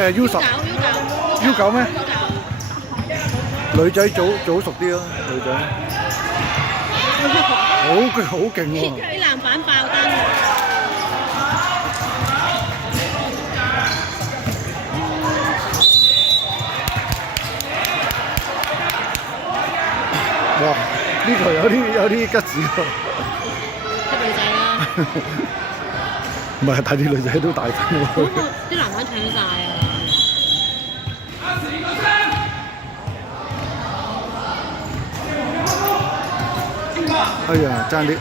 U9咩？女仔早熟啲咯，女仔。佢好勁喎！啲籃板爆燈。哇！呢球有啲吉士喎。啲女仔啦。唔係，但啲女仔都大分喎。啲籃板搶晒啊！哎呀，爭啲！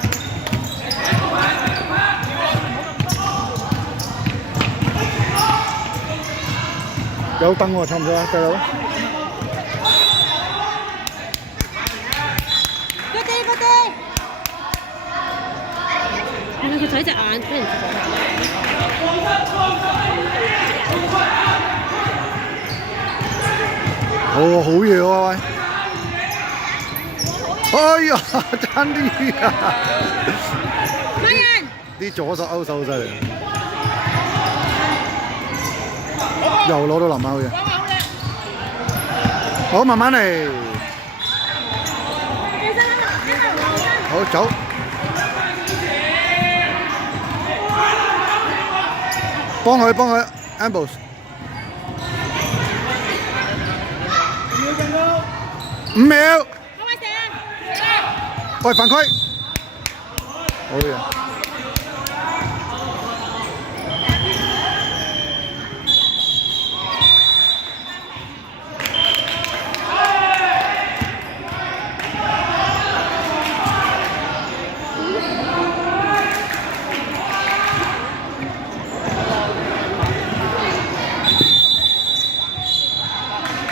有燈喎，差唔多啊，細佬。嗰啲，佢睇隻眼，俾人哦，好嘢喎！喂！哎呀，爭啲啊！啲左手勾手犀利，又攞到籃板嘅。好，慢慢嚟。好，走。幫佢 ，Ambrose。5秒。喂，犯規！好嘢。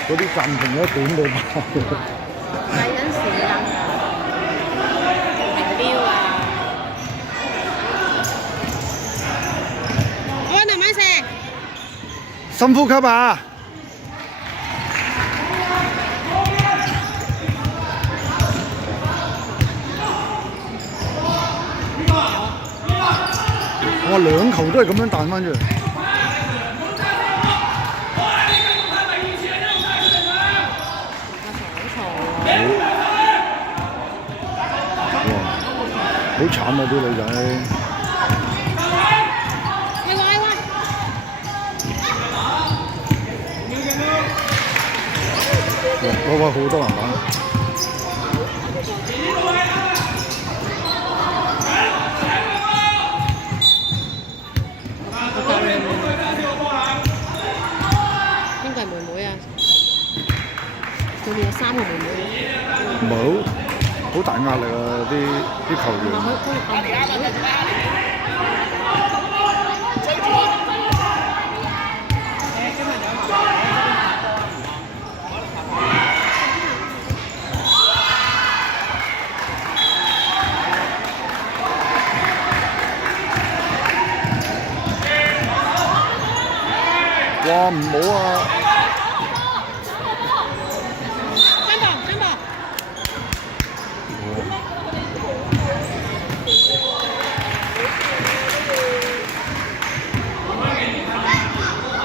嗰啲暫停咗短到爆。睇緊時間啊！停標啊！我慢慢射。深呼吸啊！哇，2球都係咁樣彈翻出嚟。好慘啊！啲女仔。哇！好多籃板。邊個係妹妹啊？佢哋有3個妹妹。冇。好大壓力啊！啲球員。哇！唔好啊！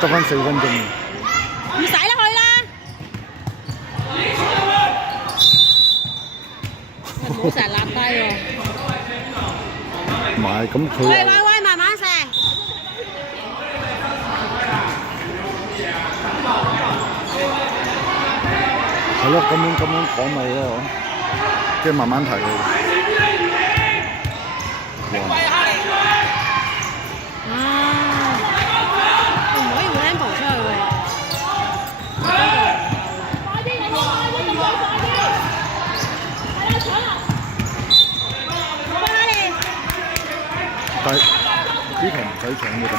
得返4分鐘。唔使啦，去啦！唔好成日立低喎。唔係，咁佢。喂，慢慢射。係咯，咁樣講咪咯，即係慢慢提佢。但係呢球唔使搶嘅啫。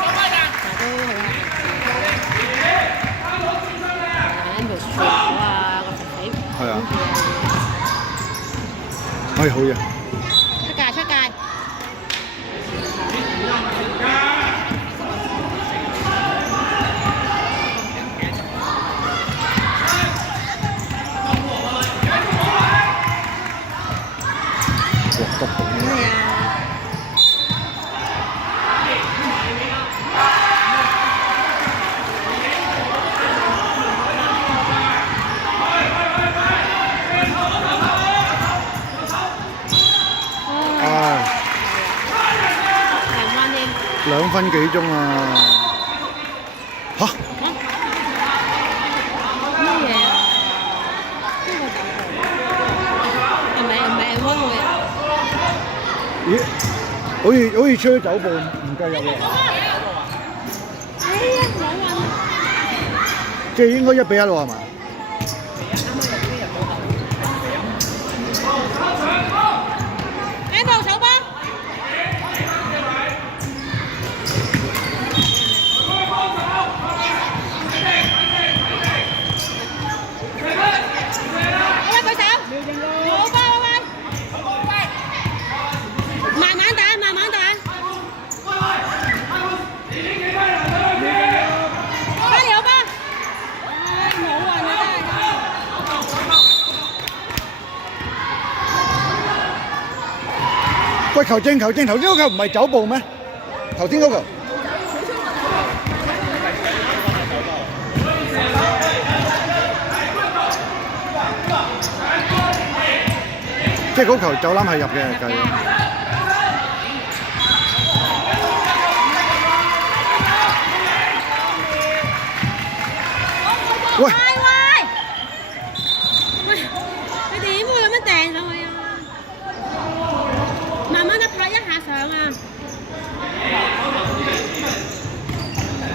係啊。係好嘢。出界。2分幾鐘啊！嚇！乜嘢啊？邊個走步？係咪開會啊？咦？好似吹走步唔計入喎。哎呀，冇運！即係應該1比1喎，係嘛？喺度手波。喂，球證，頭先嗰球唔係走步咩？頭先嗰球。即係嗰球走籃係入嘅計。喂！喂，你點會咁樣掟上去啊？慢慢地拍一下上啊！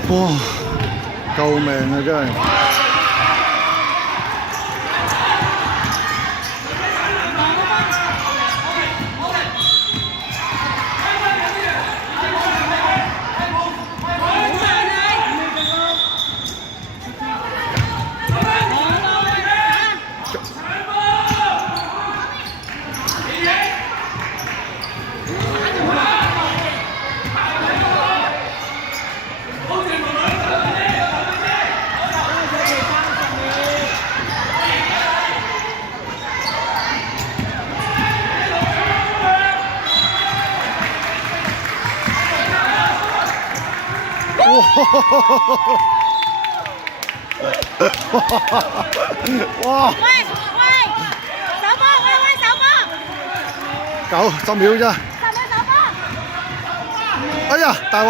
哇！救命啊！真係。哇！喂，手波，喂，手波！ 9、10秒啫。10秒手波！哎呀，大鑊！